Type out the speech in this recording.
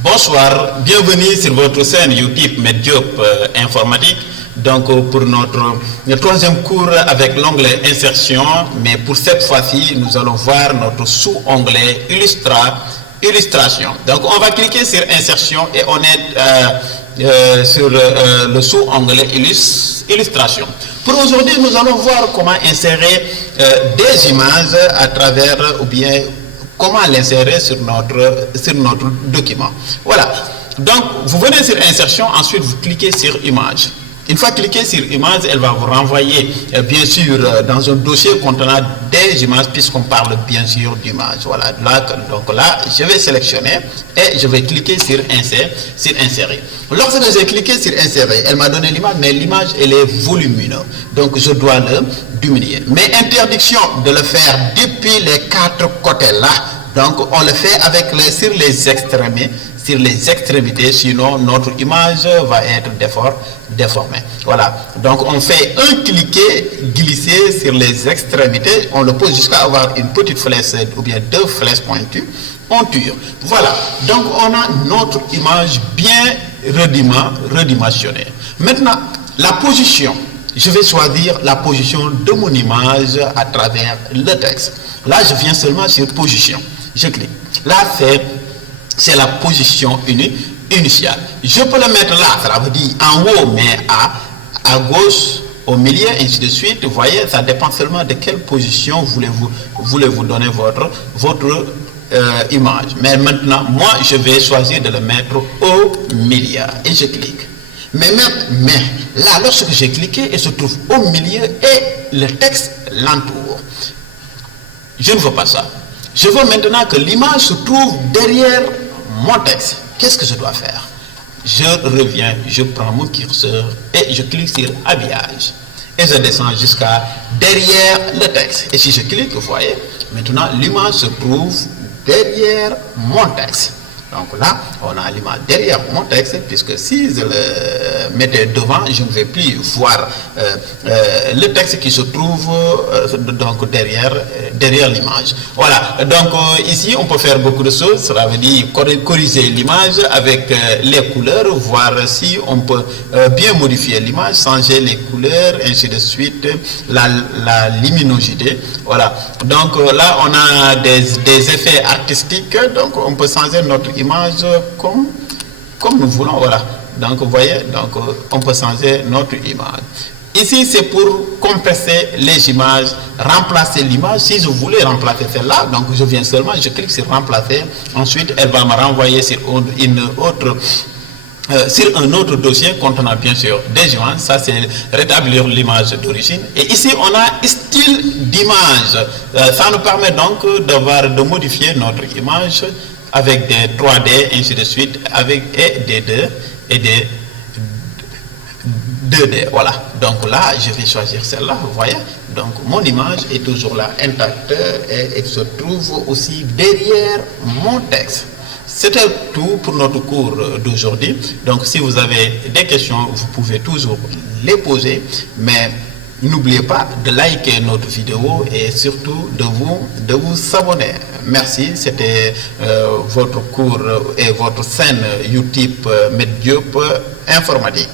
Bonsoir, bienvenue sur votre chaîne YouTube Medjob Informatique. Donc pour notre troisième cours avec l'onglet Insertion, mais pour cette fois-ci, nous allons voir notre sous-onglet Illustration. Donc on va cliquer sur Insertion et on est sur le sous-onglet Illustration. Pour aujourd'hui, nous allons voir comment insérer des images à travers ou bien comment l'insérer sur notre document. Voilà. Donc, vous venez sur Insertion, ensuite vous cliquez sur Image. Une fois cliqué sur Image, elle va vous renvoyer, bien sûr, dans un dossier contenant des images, puisqu'on parle bien sûr d'images. Voilà. Donc là, je vais sélectionner et je vais cliquer sur Insérer. Lorsque j'ai cliqué sur Insérer, elle m'a donné l'image, mais l'image, elle est volumineuse. Donc, je dois le diminuer. Mais interdiction de le faire depuis les quatre côtés là. Donc, on le fait sur les extrémités, sinon notre image va être déformée. Voilà. Donc, on fait un cliquer, glisser sur les extrémités. On le pose jusqu'à avoir une petite flèche ou bien deux flèches pointues. On tire. Voilà. Donc, on a notre image bien redimensionnée. Maintenant, la position. Je vais choisir la position de mon image à travers le texte. Là, je viens seulement sur position. Je clique. Là, c'est la position initiale. Je peux le mettre là, ça veut dire en haut, mais à gauche, au milieu, ainsi de suite. Vous voyez, ça dépend seulement de quelle position voulez-vous donner votre image. Mais maintenant, moi, je vais choisir de le mettre au milieu. Et je clique. Mais là, lorsque j'ai cliqué, il se trouve au milieu et le texte l'entoure. Je ne veux pas ça. Je veux maintenant que l'image se trouve derrière mon texte. Qu'est-ce que je dois faire? Je reviens, je prends mon curseur et je clique sur Habillage. Et je descends jusqu'à derrière le texte. Et si je clique, vous voyez, maintenant l'image se trouve derrière mon texte. Donc là, on a l'image derrière mon texte, puisque si je le mettais devant, je ne vais plus voir le texte qui se trouve donc derrière l'image. Voilà. Donc ici, on peut faire beaucoup de choses. Cela veut dire corriger l'image avec les couleurs, voir si on peut bien modifier l'image, changer les couleurs, ainsi de suite, la luminosité. Voilà. Donc là, on a des effets artistiques. Donc on peut changer notre image comme nous voulons. Voilà. Donc vous voyez, donc on peut changer notre image. Ici, c'est pour compresser les images, remplacer l'image. Si je voulais remplacer celle-là, donc je viens seulement, je clique sur remplacer. Ensuite, elle va me renvoyer sur un autre dossier contenant bien sûr des images. Ça, c'est rétablir l'image d'origine. Et ici, on a style d'image. Ça nous permet donc de modifier notre image avec des 3D, ainsi de suite, avec des 2D. Voilà. Donc là, je vais choisir celle-là, vous voyez. Donc mon image est toujours là, intacte, et elle se trouve aussi derrière mon texte. C'était tout pour notre cours d'aujourd'hui. Donc si vous avez des questions, vous pouvez toujours les poser, mais n'oubliez pas de liker notre vidéo et surtout de vous abonner. Merci, c'était votre cours et votre chaîne YouTube Medjob Informatique.